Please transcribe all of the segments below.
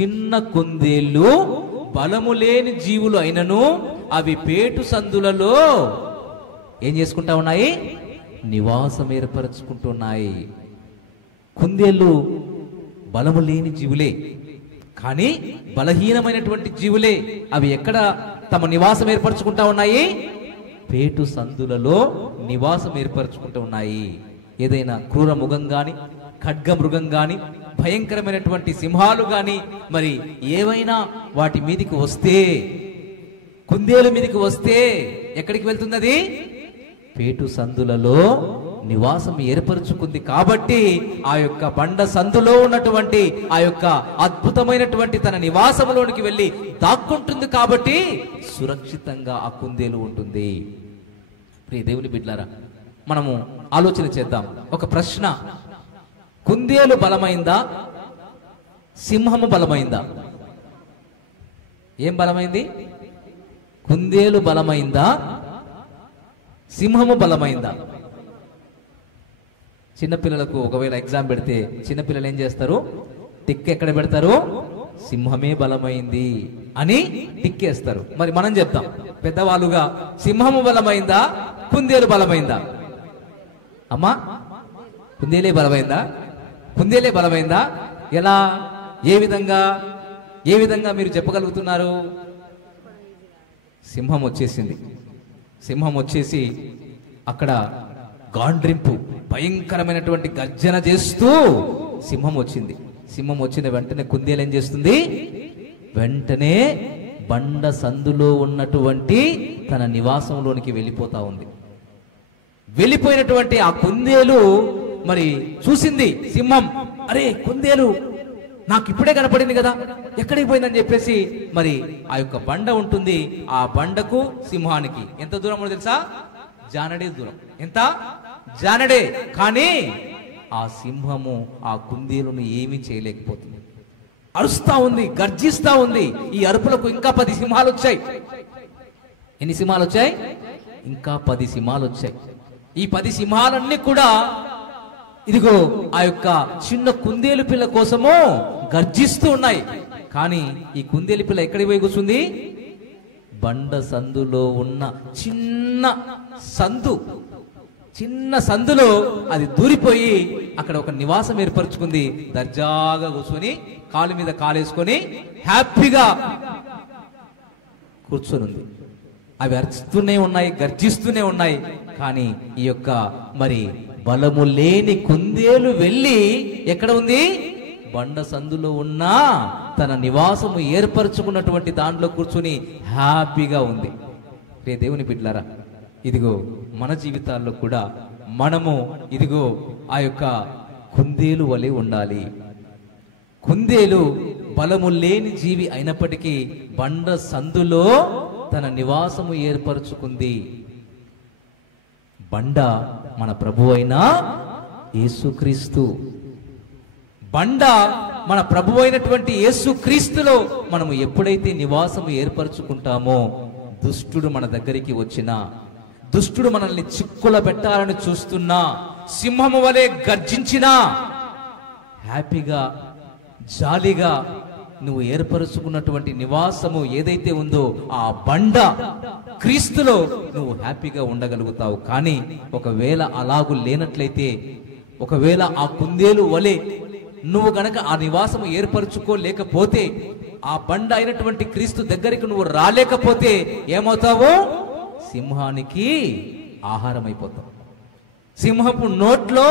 చిన్న కుందేళ్ళు బలము లేని జీవులు అయినను అవి పేటు సందులలో ఏం చేసుకుంటా ఉన్నాయి? నివాసం ఏర్పరచుకుంటున్నాయి. కుందేళ్ళు బలము లేని జీవులే, కానీ బలహీనమైనటువంటి జీవులే. అవి ఎక్కడ తమ నివాసం ఏర్పరచుకుంటా ఉన్నాయి? పేటు సందులలో నివాసం ఏర్పరచుకుంటూ ఉన్నాయి. ఏదైనా క్రూర మృగం గాని, ఖడ్గ మృగం గాని, భయంకరమైనటువంటి సింహాలు గాని మరి ఏవైనా వాటి మీదికి వస్తే, కుందేలు మీదికి వస్తే ఎక్కడికి వెళ్తుంది? అది పేటు సందులలో నివాసం ఏర్పరచుకుంది. కాబట్టి ఆ యొక్క బండ సందులో ఉన్నటువంటి ఆ యొక్క అద్భుతమైనటువంటి తన నివాసంలోనికి వెళ్ళి దాక్కుంటుంది. కాబట్టి సురక్షితంగా ఆ కుందేలు ఉంటుంది. ప్రియ దేవుని బిడ్డలారా, మనము ఆలోచన చేద్దాం. ఒక ప్రశ్న: కుందేలు బలమైందా? సింహము బలమైందా? ఏం బలమైంది? కుందేలు బలమైందా? సింహము బలమైందా? చిన్నపిల్లలకు ఒకవేళ ఎగ్జామ్ పెడితే చిన్నపిల్లలు ఏం చేస్తారు? టిక్ ఎక్కడ పెడతారు? సింహమే బలమైంది అని టిక్కేస్తారు. మరి మనం చెప్తాం పెద్దవాళ్ళుగా, సింహము బలమైందా? కుందేలు బలమైందా? అమ్మా, కుందేలే బలమైందా? కుందేలే బలమైందా? ఎలా? ఏ విధంగా మీరు చెప్పగలుగుతున్నారు? సింహం వచ్చేసింది. సింహం వచ్చేసి అక్కడ గాండ్రింపు, భయంకరమైనటువంటి గర్జన చేస్తూ సింహం వచ్చింది. సింహం వచ్చిన వెంటనే కుందేలు ఏం చేస్తుంది? వెంటనే బండ సందులో ఉన్నటువంటి తన నివాసంలోనికి వెళ్ళిపోతా ఉంది. వెళ్ళిపోయినటువంటి ఆ కుందేలు మరి చూసింది సింహం, అరే కుందేలు నాకు ఇప్పుడే కనపడింది కదా, ఎక్కడికి పోయిందని చెప్పేసి మరి ఆ యొక్క బండ ఉంటుంది. ఆ బండకు సింహానికి ఎంత దూరం తెలుసా? జానడే దూరం. ఎంత? జానడే. కానీ ఆ సింహము ఆ కుందేలును ఏమీ చేయలేకపోతుంది. అరుస్తా ఉంది, గర్జిస్తా ఉంది. ఈ అరుపులకు ఇంకా 10 సింహాలు వచ్చాయి. ఎన్ని సింహాలు వచ్చాయి? ఇంకా 10 సింహాలు వచ్చాయి. ఈ 10 సింహాలన్నీ కూడా ఇదిగో ఆ యొక్క చిన్న కుందేలు పిల్ల కోసము గర్జిస్తూ ఉన్నాయి. కానీ ఈ కుందేలు పిల్ల ఎక్కడికి పోయి కూర్చుంది? బండ సందులో ఉన్న చిన్న సందులో అది దూరిపోయి అక్కడ ఒక నివాసం ఏర్పరచుకుంది. దర్జాగా కూర్చొని కాలు మీద కాలేసుకొని హ్యాపీగా కూర్చొని ఉంది. అవి అరుస్తూనే ఉన్నాయి, గర్జిస్తూనే ఉన్నాయి. కానీ ఈ యొక్క మరి బలము లేని కుందేలు వెళ్ళి ఎక్కడ ఉంది? బండ సందులో ఉన్న తన నివాసము ఏర్పరచుకున్నటువంటి దాంట్లో కూర్చుని హ్యాపీగా ఉంది. రే దేవుని బిడ్డలారా, ఇదిగో మన జీవితాల్లో కూడా మనము ఇదిగో ఆ యొక్క కుందేలు వలె ఉండాలి. కుందేలు బలము లేని జీవి అయినప్పటికీ బండ సందులో తన నివాసము ఏర్పరచుకుంది. బండ మన ప్రభు అయిన యేసుక్రీస్తు. బండ మన ప్రభు అయినటువంటి యేసుక్రీస్తులో మనము ఎప్పుడైతే నివాసము ఏర్పరచుకుంటామో, దుష్టుడు మన దగ్గరికి వచ్చినా, దుష్టుడు మనల్ని చిక్కుల పెట్టాలని చూస్తున్నా, సింహము వలె గర్జించినా, హ్యాపీగా జాలీగా నువ్వు ఏర్పరచుకున్నటువంటి నివాసము ఏదైతే ఉందో ఆ బండ క్రీస్తులో నువ్వు హ్యాపీగా ఉండగలుగుతావు. కానీ ఒకవేళ అలాగు లేనట్లయితే, ఒకవేళ ఆ కుందేలు వలె నువ్వు గనక ఆ నివాసము ఏర్పరచుకోలేకపోతే, ఆ బండ అయినటువంటి క్రీస్తు దగ్గరికి నువ్వు రాలేకపోతే ఏమవుతావు? సింహానికి ఆహారం అయిపోతావు. సింహపు నోట్లో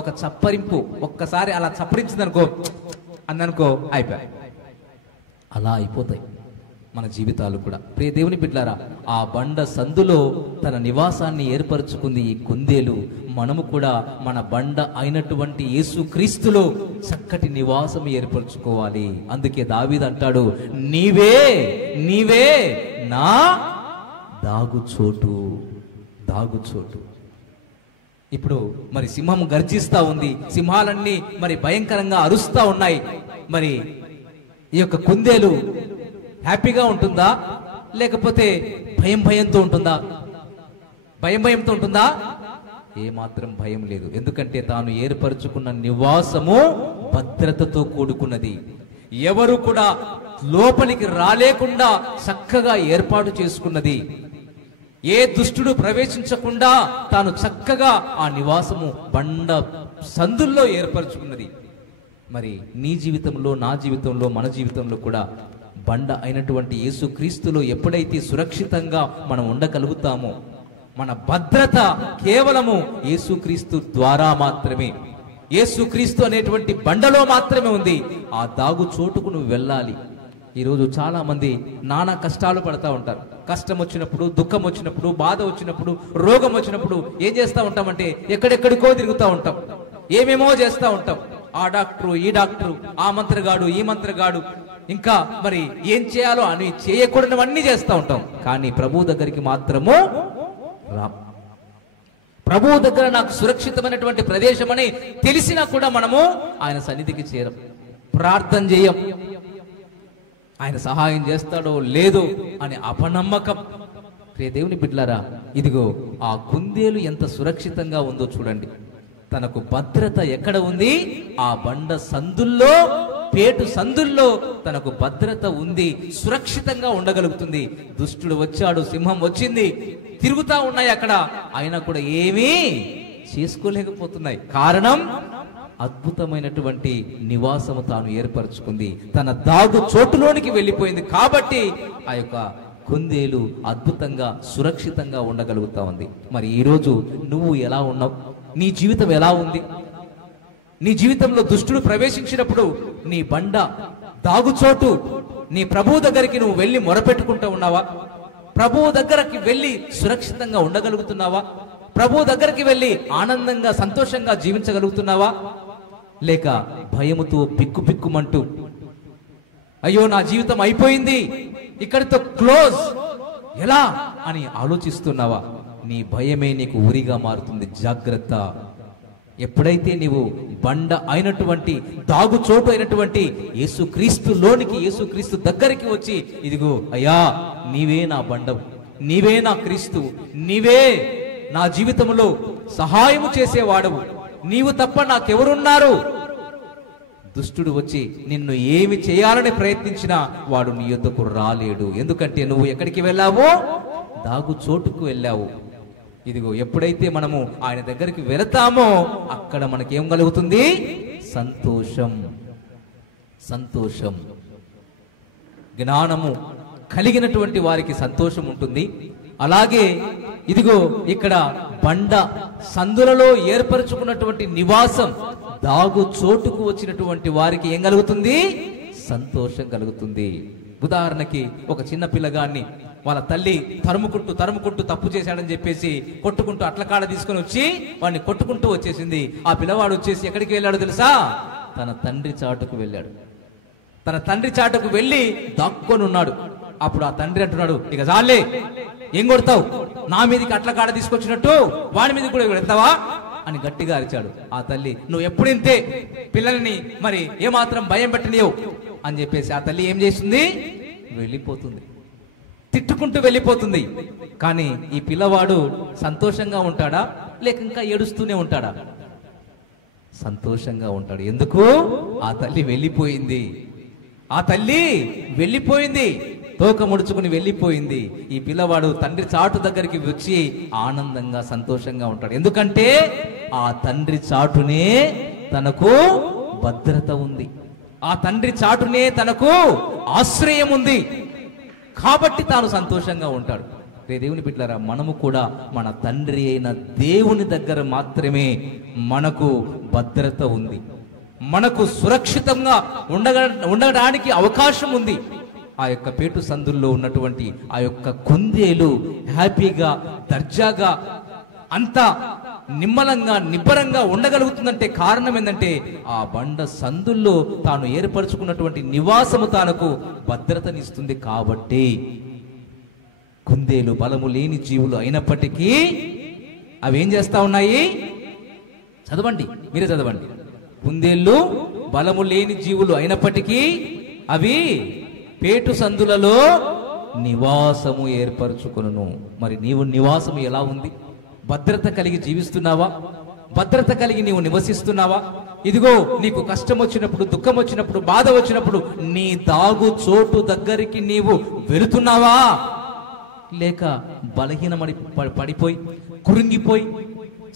ఒక చప్పరింపు, ఒక్కసారి అలా చప్పరించిందనుకో, అందనుకో అయిపోయాయి. అలా అయిపోతాయి మన జీవితాలు కూడా. ప్రియ దేవుని బిడ్డలారా, ఆ బండ సందులో తన నివాసాన్ని ఏర్పరచుకుంది ఈ కుందేలు. మనము కూడా మన బండ అయినటువంటి యేసుక్రీస్తులో చక్కటి నివాసం ఏర్పరచుకోవాలి. అందుకే దావీదు అంటాడు, నీవే నా దాగుచోటు. ఇప్పుడు మరి సింహం గర్జిస్తా ఉంది, సింహాలన్నీ మరి భయంకరంగా అరుస్తా ఉన్నాయి. మరి ఈ యొక్క కుందేలు హ్యాపీగా ఉంటుందా, లేకపోతే భయంతో ఉంటుందా? భయంతో ఉంటుందా? ఏమాత్రం భయం లేదు. ఎందుకంటే తాను ఏర్పరచుకున్న నివాసము భద్రతతో కూడుకున్నది, ఎవరు కూడా లోపలికి రాలేకుండా చక్కగా ఏర్పాటు చేసుకున్నది. ఏ దుష్టుడు ప్రవేశించకుండా తాను చక్కగా ఆ నివాసము బండ సందుల్లో ఏర్పరచుకున్నది. మరి నీ జీవితంలో, నా జీవితంలో, మన జీవితంలో కూడా బండ అయినటువంటి యేసుక్రీస్తులో ఎప్పుడైతే సురక్షితంగా మనం ఉండగలుగుతామో, మన భద్రత కేవలము యేసుక్రీస్తు ద్వారా మాత్రమే, యేసుక్రీస్తు అనేటువంటి బండలో మాత్రమే ఉంది. ఆ దాగు చోటుకు నువ్వు వెళ్ళాలి. ఈరోజు చాలా మంది నానా కష్టాలు పడతా ఉంటారు. కష్టం వచ్చినప్పుడు, దుఃఖం వచ్చినప్పుడు, బాధ వచ్చినప్పుడు, రోగం వచ్చినప్పుడు ఏం చేస్తూ ఉంటామంటే ఎక్కడెక్కడికో తిరుగుతూ ఉంటాం, ఏమేమో చేస్తూ ఉంటాం. ఆ డాక్టరు, ఈ డాక్టరు, ఆ మంత్రగాడు, ఈ మంత్రగాడు, ఇంకా మరి ఏం చేయాలో అని చేయకూడనివన్నీ చేస్తూ ఉంటాం. కానీ ప్రభు దగ్గరికి మాత్రము రా. ప్రభు దగ్గర నాకు సురక్షితమైనటువంటి ప్రదేశం అని తెలిసినా కూడా మనము ఆయన సన్నిధికి చేరం, ప్రార్థన చేయం. ఆయన సహాయం చేస్తాడో లేదో అని అపనమ్మకం. ప్రియ దేవుని బిడ్డలారా, ఇదిగో ఆ కుందేలు ఎంత సురక్షితంగా ఉందో చూడండి. తనకు భద్రత ఎక్కడ ఉంది? ఆ బండ సందుల్లో, పేటు సందుల్లో తనకు భద్రత ఉంది, సురక్షితంగా ఉండగలుగుతుంది. దుష్టుడు వచ్చాడు, సింహం వచ్చింది, తిరుగుతా ఉన్నాయి అక్కడ, అయినా కూడా ఏమీ చేసుకోలేకపోతున్నాయి. కారణం అద్భుతమైనటువంటి నివాసము తాను ఏర్పరచుకుంది, తన దాగు చోటులోనికి వెళ్ళిపోయింది. కాబట్టి ఆ యొక్క కుందేలు అద్భుతంగా సురక్షితంగా ఉండగలుగుతా ఉంది. మరి ఈరోజు నువ్వు ఎలా ఉన్నావు? నీ జీవితం ఎలా ఉంది? నీ జీవితంలో దుష్టుడు ప్రవేశించినప్పుడు నీ బండ దాగుచోటు నీ ప్రభువు దగ్గరికి నువ్వు వెళ్ళి మొరపెట్టుకుంటూ ఉన్నావా? ప్రభువు దగ్గరకి వెళ్ళి సురక్షితంగా ఉండగలుగుతున్నావా? ప్రభువు దగ్గరికి వెళ్ళి ఆనందంగా, సంతోషంగా జీవించగలుగుతున్నావా? లేక భయముతో బిక్కు బిక్కుమంటూ అయ్యో నా జీవితం అయిపోయింది, ఇక్కడితో క్లోజ్, ఎలా అని ఆలోచిస్తున్నావా? నీ భయమే నీకు ఉరిగా మారుతుంది. జాగ్రత్త. ఎప్పుడైతే నీవు బండ అయినటువంటి, దాగు చోటు అయినటువంటి యేసుక్రీస్తు లోనికి, యేసుక్రీస్తు దగ్గరికి వచ్చి ఇదిగో అయ్యా నీవే నా బండవు, నీవే నా క్రీస్తు, నీవే నా జీవితంలో సహాయము చేసేవాడవు, నీవు తప్ప నాకెవరున్నారు? దుష్టుడు వచ్చి నిన్ను ఏమి చేయాలని ప్రయత్నించినా వాడు నీ యొద్దకు రాలేడు. ఎందుకంటే నువ్వు ఎక్కడికి వెళ్ళావో? దాగు చోటుకు వెళ్ళావు. ఇదిగో ఎప్పుడైతే మనము ఆయన దగ్గరికి వెళతామో అక్కడ మనకేం కలుగుతుంది? సంతోషం. సంతోషం. జ్ఞానము కలిగినటువంటి వారికి సంతోషం ఉంటుంది. అలాగే ఇదిగో ఇక్కడ బండ సందులలో ఏర్పరచుకున్నటువంటి నివాసం, దాగు చోటుకు వచ్చినటువంటి వారికి ఏం కలుగుతుంది? సంతోషం కలుగుతుంది. ఉదాహరణకి ఒక చిన్న పిల్లగాన్ని వాళ్ళ తల్లి తరుముకుంటూ తరుముకుంటూ తప్పు చేశాడని చెప్పేసి కొట్టుకుంటూ అట్ల కాడ తీసుకొని వచ్చి వాడిని కొట్టుకుంటూ వచ్చేసింది. ఆ పిల్లవాడు వచ్చేసి ఎక్కడికి వెళ్ళాడో తెలుసా? తన తండ్రి చాటుకు వెళ్ళాడు. తన తండ్రి చాటుకు వెళ్ళి దాక్కొని ఉన్నాడు. అప్పుడు ఆ తండ్రి అంటున్నాడు, ఇక చాలే, ఏం కొడతావు? నా మీదకి అట్ల కాడ తీసుకొచ్చినట్టు వాడి మీద కూడా వెళ్తావా అని గట్టిగా అరిచాడు. ఆ తల్లి, నువ్వు ఎప్పుడింతే, పిల్లల్ని మరి ఏమాత్రం భయం పెట్టనియవు అని చెప్పేసి ఆ తల్లి ఏం చేస్తుంది? వెళ్ళిపోతుంది, తిట్టుకుంటూ వెళ్ళిపోతుంది. కానీ ఈ పిల్లవాడు సంతోషంగా ఉంటాడా లేక ఇంకా ఏడుస్తూనే ఉంటాడా? సంతోషంగా ఉంటాడు. ఎందుకు? ఆ తల్లి వెళ్ళిపోయింది. ఆ తల్లి వెళ్ళిపోయింది, తోక ముడుచుకుని వెళ్ళిపోయింది. ఈ పిల్లవాడు తండ్రి చాటు దగ్గరికి వచ్చి ఆనందంగా, సంతోషంగా ఉంటాడు. ఎందుకంటే ఆ తండ్రి చాటునే తనకు భద్రత ఉంది, ఆ తండ్రి చాటునే తనకు ఆశ్రయం ఉంది. కాబట్టి తాను సంతోషంగా ఉంటాడు. దేవుని బిడ్డలారా, మనము కూడా మన తండ్రి అయిన దేవుని దగ్గర మాత్రమే మనకు భద్రత ఉంది, మనకు సురక్షితంగా ఉండడానికి అవకాశం ఉంది. ఆ యొక్క పేటు సందుల్లో ఉన్నటువంటి ఆ యొక్క కుందేలు హ్యాపీగా, దర్జాగా, అంతా నిమ్మలంగా, నిబ్బరంగా ఉండగలుగుతుందంటే కారణం ఏంటంటే ఆ బండ సందుల్లో తాను ఏర్పరచుకున్నటువంటి నివాసము తనకు భద్రతనిస్తుంది. కాబట్టి కుందేలు బలము లేని జీవులు అయినప్పటికీ అవి ఏం చేస్తా ఉన్నాయి? చదవండి, మీరే చదవండి. కుందేళ్ళు బలము లేని జీవులు అయినప్పటికీ అవి పేటు సందులలో నివాసము ఏర్పరచుకొనును. మరి నీవు నివాసము ఎలా ఉంది? భద్రత కలిగి జీవిస్తున్నావా? భద్రత కలిగి నీవు నివసిస్తున్నావా? ఇదిగో నీకు కష్టం వచ్చినప్పుడు, దుఃఖం వచ్చినప్పుడు, బాధ వచ్చినప్పుడు నీ దాగు చోటు దగ్గరికి నీవు వెళుతున్నావా? లేక బలహీనమడి పడిపోయి కృంగిపోయి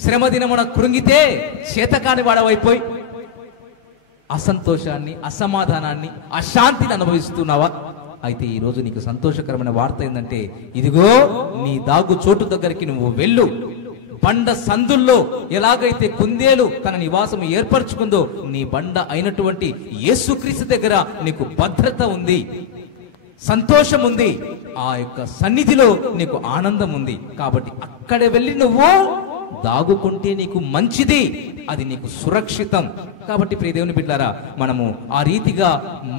శ్రమ దినమున కృంగితే చేతకాని వాడవైపోయి అసంతోషాన్ని, అసమాధానాన్ని, అశాంతిని అనుభవిస్తున్నావా? అయితే ఈరోజు నీకు సంతోషకరమైన వార్త ఏంటంటే, ఇదిగో నీ దాగు చోటు దగ్గరికి నువ్వు వెళ్ళు. బండ సందుల్లో ఎలాగైతే కుందేలు తన నివాసం ఏర్పరచుకుందో, నీ బండ అయినటువంటి యేసుక్రీస్తు దగ్గర నీకు భద్రత ఉంది, సంతోషం ఉంది, ఆ యొక్క సన్నిధిలో నీకు ఆనందం ఉంది. కాబట్టి అక్కడ వెళ్ళి నువ్వు దాగుకుంటే నీకు మంచిది, అది నీకు సురక్షితం. కాబట్టి ప్రియ దేవుని బిడ్డలారా, మనము ఆ రీతిగా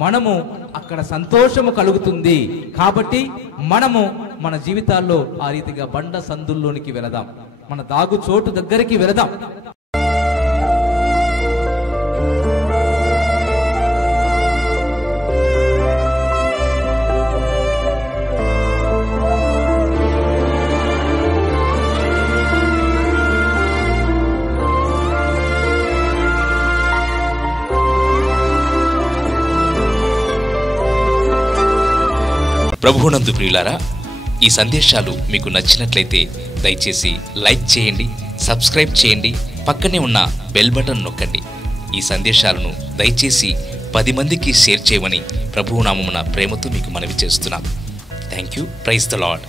మనము అక్కడ సంతోషము కలుగుతుంది. కాబట్టి మనము మన జీవితాల్లో ఆ రీతిగా బండ సందుల్లోనికి వెళదాం, మన దాగు చోటు దగ్గరికి వెళదాం. ప్రభువునందు ప్రియులారా, ఈ సందేశాలు మీకు నచ్చినట్లయితే దయచేసి లైక్ చేయండి, సబ్స్క్రైబ్ చేయండి, పక్కనే ఉన్న బెల్ బటన్ నొక్కండి. ఈ సందేశాలను దయచేసి 10 మందికి షేర్ చేయమని ప్రభువు నామమున ప్రేమతో మీకు మనవి చేస్తున్నాం. Thank you. Praise the lord.